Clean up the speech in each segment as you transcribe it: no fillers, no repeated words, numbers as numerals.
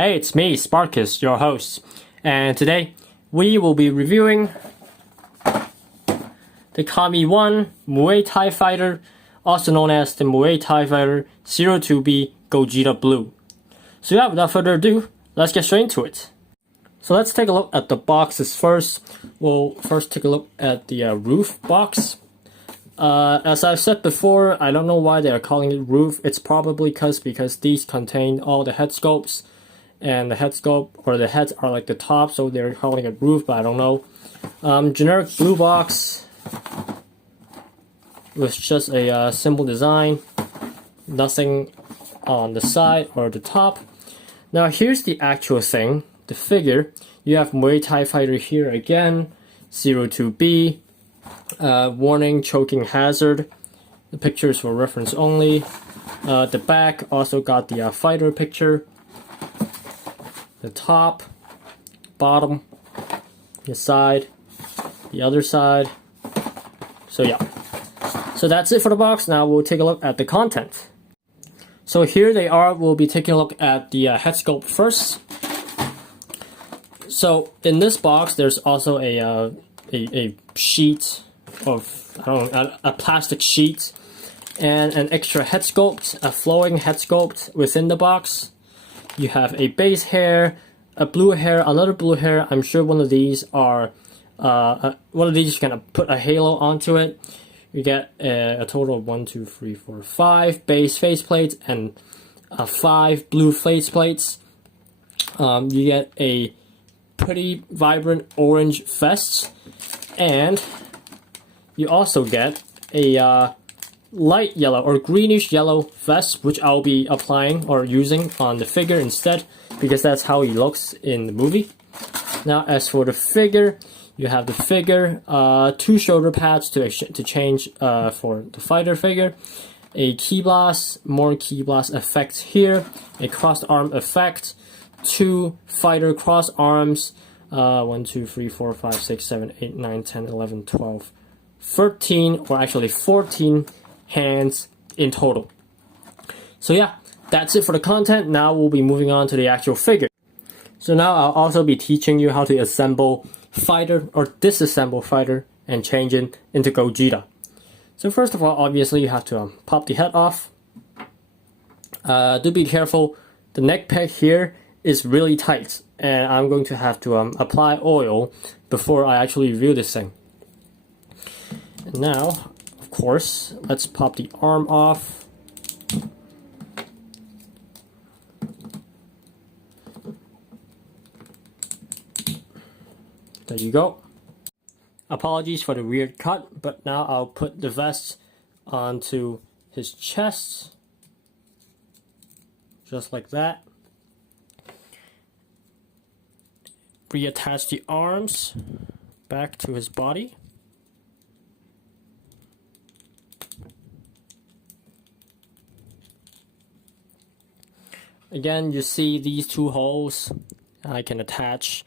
Hey, it's me, Sparkist, your host, and today we will be reviewing the KAMIONE Muay Thai Fighter, also known as the Muay Thai Fighter 02B Gogeta Blue. So yeah, without further ado, let's get straight into it. So let's take a look at the boxes first. We'll first take a look at the roof box. As I've said before, I don't know why they are calling it roof. It's probably because these contain all the head sculpts, and the head sculpt or the heads are like the top, so they're calling it roof, but I don't know. Generic blue box with just a simple design, nothing on the side or the top. Now here's the actual thing, the figure. You have Muay Thai Fighter here again, 02B, warning, choking hazard. The picture is for reference only. The back also got the fighter picture. The top, bottom, the side, the other side. So yeah. So that's it for the box. Now we'll take a look at the content. So here they are. We'll be taking a look at the head sculpt first. So in this box, there's also a sheet of, I don't know, a plastic sheet and an extra head sculpt, a flowing head sculpt within the box. You have a base hair, a blue hair, another blue hair. I'm sure one of these are, you can put a halo onto it. You get a total of 1, 2, 3, 4, 5 base face plates and 5 blue face plates. You get a pretty vibrant orange vest, and you also get a light yellow or greenish yellow vest, which I'll be applying or using on the figure instead, because that's how he looks in the movie. Now as for the figure, you have the figure, 2 shoulder pads to change for the fighter figure, a ki blast, more ki blast effects here, a crossed arm effect, 2 fighter cross arms, 1, 2, 3, 4, 5, 6, 7, 8, 9, 10, 11, 12, 13, or actually 14 hands in total. So yeah, that's it for the content. Now we'll be moving on to the actual figure. So now I'll also be teaching you how to assemble fighter or disassemble fighter and change it into Gogeta. So first of all, obviously you have to pop the head off. Do be careful, the neck peg here is really tight, and I'm going to have to apply oil before I actually review this thing. And now, of course, let's pop the arm off. There you go. Apologies for the weird cut, but now I'll put the vest onto his chest, just like that. Reattach the arms back to his body. Again, you see these 2 holes. I can attach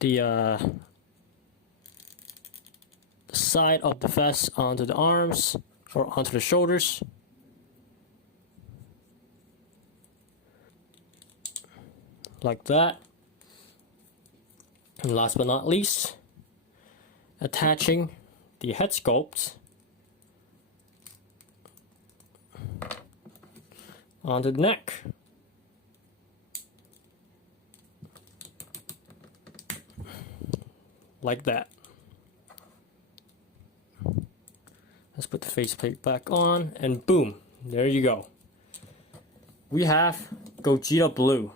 the side of the vest onto the arms or onto the shoulders. Like that. And last but not least, attaching the head sculpt onto the neck. Like that. Let's put the faceplate back on, and boom, there you go. We have Gogeta Blue.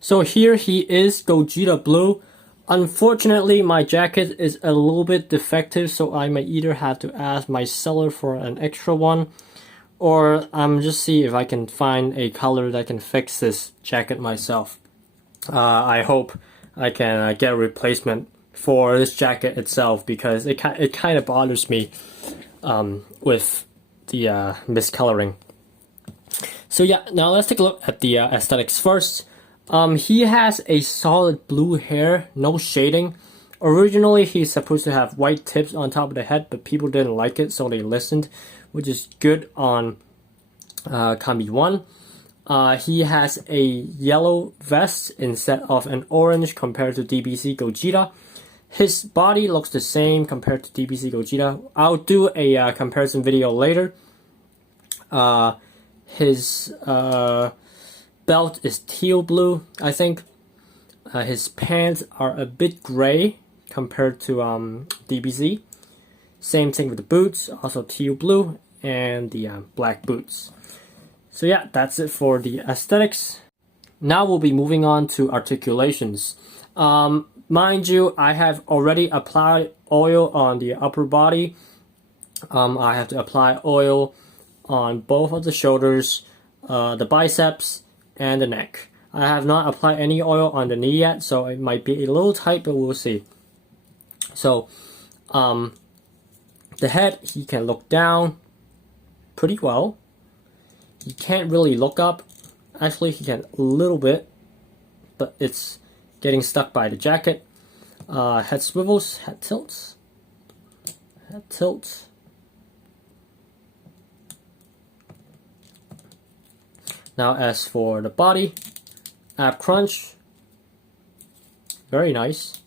So here he is, Gogeta Blue. Unfortunately, my jacket is a little bit defective, so I may either have to ask my seller for an extra one, or just see if I can find a color that can fix this jacket myself. I hope I can get a replacement for this jacket itself, because it kind of bothers me with the miscoloring. So yeah, now let's take a look at the aesthetics first. He has a solid blue hair, no shading. Originally, he's supposed to have white tips on top of the head, but people didn't like it, so they listened, which is good on KAMIONE. He has a yellow vest instead of an orange compared to DBZ Gogeta. His body looks the same compared to DBZ Gogeta. I'll do a comparison video later. His belt is teal blue, I think. His pants are a bit gray compared to DBZ. Same thing with the boots, also teal blue, and the black boots. So yeah, that's it for the aesthetics. Now we'll be moving on to articulations. Mind you, I have already applied oil on the upper body. I have to apply oil on both of the shoulders, the biceps, and the neck. I have not applied any oil on the knee yet, so it might be a little tight, but we'll see. So, the head, he can look down pretty well. He can't really look up. Actually, he can a little bit, but it's getting stuck by the jacket. Head swivels, head tilts. Head tilts. Now as for the body, ab crunch, very nice.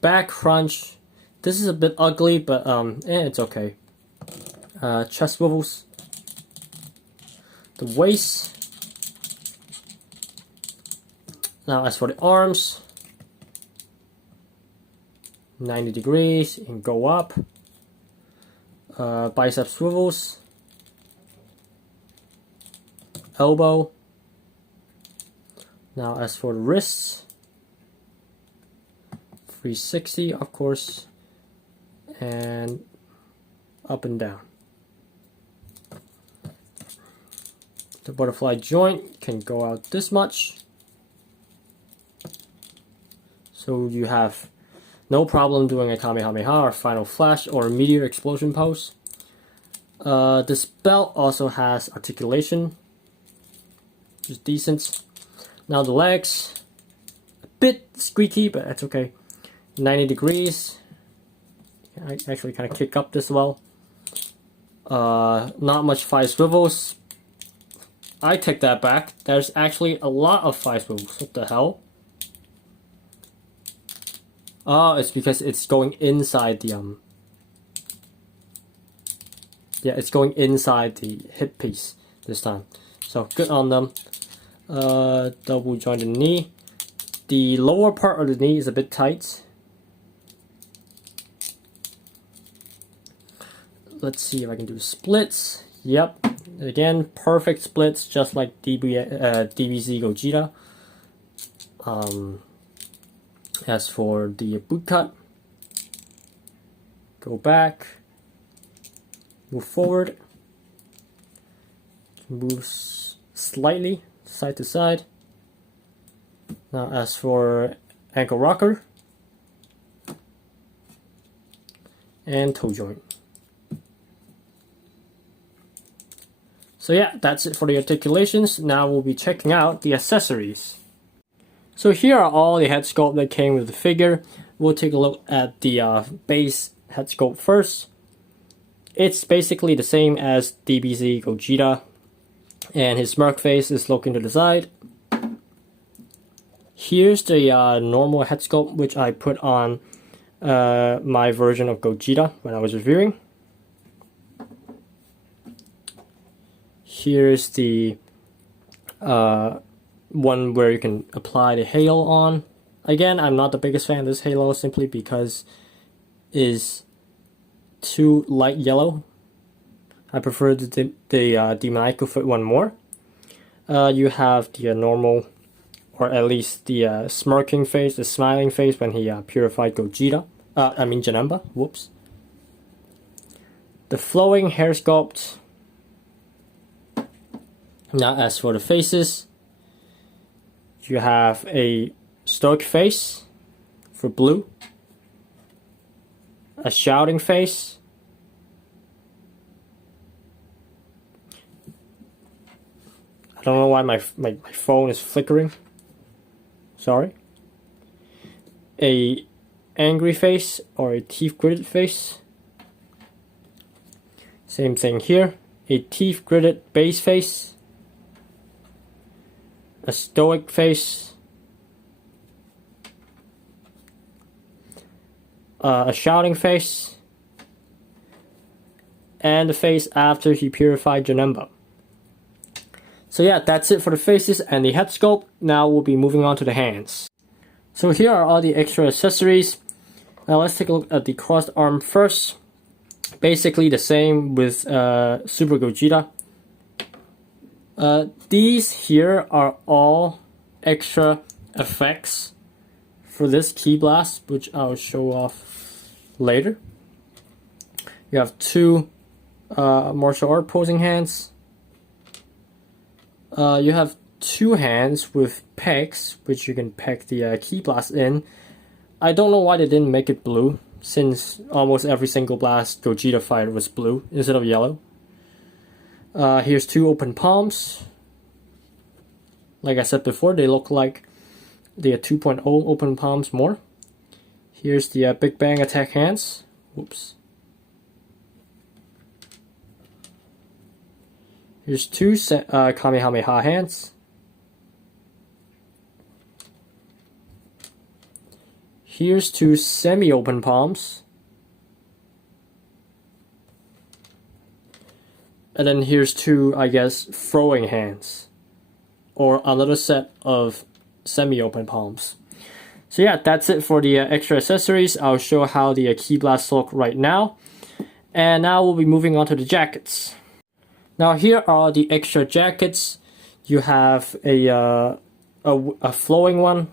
Back crunch, this is a bit ugly, but it's okay. Chest swivels. The waist. Now as for the arms, 90 degrees and go up. Bicep swivels. Elbow. Now as for the wrists, 360 of course, and up and down. The butterfly joint can go out this much, so you have no problem doing a Kamehameha or final flash or meteor explosion pose. This belt also has articulation, which is decent. Now the legs, a bit squeaky, but that's okay. 90 degrees. I actually kind of kick up this well. Not much thigh swivels. I take that back. There's actually a lot of thigh swivels. What the hell? Oh, it's because it's going inside the yeah, it's going inside the hip piece this time. So good on them. Double jointed knee. The lower part of the knee is a bit tight. Let's see if I can do splits. Yep. Again, perfect splits, just like DBZ Gogeta. As for the boot cut, go back, move forward, move slightly side to side. Now as for ankle rocker and toe joint. So yeah, that's it for the articulations. Now we'll be checking out the accessories. So here are all the head sculpt that came with the figure. We'll take a look at the base head sculpt first. It's basically the same as DBZ Gogeta, and his smirk face is looking to the side. Here's the normal head sculpt, which I put on my version of Gogeta when I was reviewing. Here's the one where you can apply the halo on. Again, I'm not the biggest fan of this halo simply because it's too light yellow. I prefer the demoniacal foot one more. You have the normal, or at least the smirking face, the smiling face when he purified Gogeta. I mean Janemba. Whoops. The flowing hair sculpt. Now as for the faces, you have a stoic face for blue, a shouting face, I don't know why my phone is flickering, sorry, a angry face or a teeth gritted face, same thing here, a teeth gritted base face, a stoic face, a shouting face, and the face after he purified Janemba. So yeah, that's it for the faces and the head sculpt. Now we'll be moving on to the hands. So here are all the extra accessories. Now let's take a look at the crossed arm first. Basically the same with Super Gogeta. These here are all extra effects for this Ki Blast, which I'll show off later. You have two martial art posing hands. You have two hands with pegs, which you can peg the Ki Blast in. I don't know why they didn't make it blue, since almost every single Blast Gogeta fighter was blue instead of yellow. Here's two open palms. Like I said before, they look like the 2.0 open palms more. Here's the Big Bang attack hands. Whoops. Here's two Kamehameha hands. Here's two semi-open palms. And then here's two, I guess, throwing hands. Or another set of semi-open palms. So yeah, that's it for the extra accessories. I'll show how the Ki Blast look right now. And now we'll be moving on to the jackets. Now here are the extra jackets. You have a flowing one,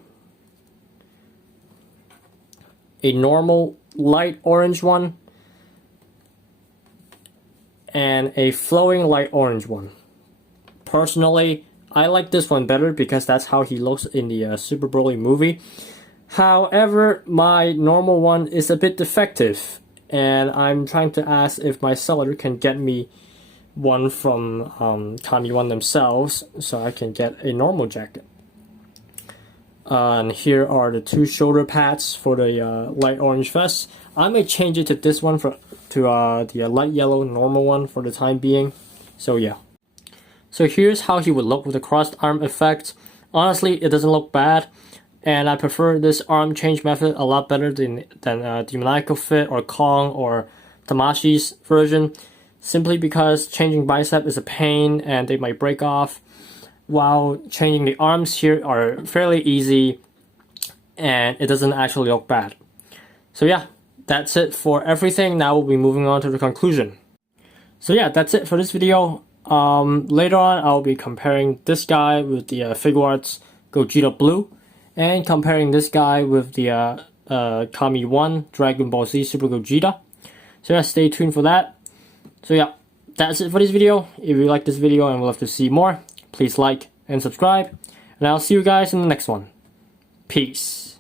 a normal light orange one, and a flowing light orange one. Personally, I like this one better because that's how he looks in the Super Broly movie. However, my normal one is a bit defective, and I'm trying to ask if my seller can get me one from KAMIONE themselves so I can get a normal jacket. And here are the two shoulder pads for the light orange vest. I may change it to this one to the light yellow normal one for the time being. So yeah. So here's how he would look with the crossed arm effect. Honestly, it doesn't look bad, and I prefer this arm change method a lot better than Demoniacal Fit or Kong or Tamashi's version, simply because changing bicep is a pain and they might break off, while changing the arms here are fairly easy and it doesn't actually look bad. So yeah, that's it for everything. Now we'll be moving on to the conclusion. So yeah, that's it for this video. Later on I'll be comparing this guy with the Figuarts Gogeta Blue, and comparing this guy with the KAMIONE Dragon Ball Z Super Gogeta. So yeah, stay tuned for that. So yeah, that's it for this video. If you like this video and would love to see more, please like and subscribe. And I'll see you guys in the next one. Peace.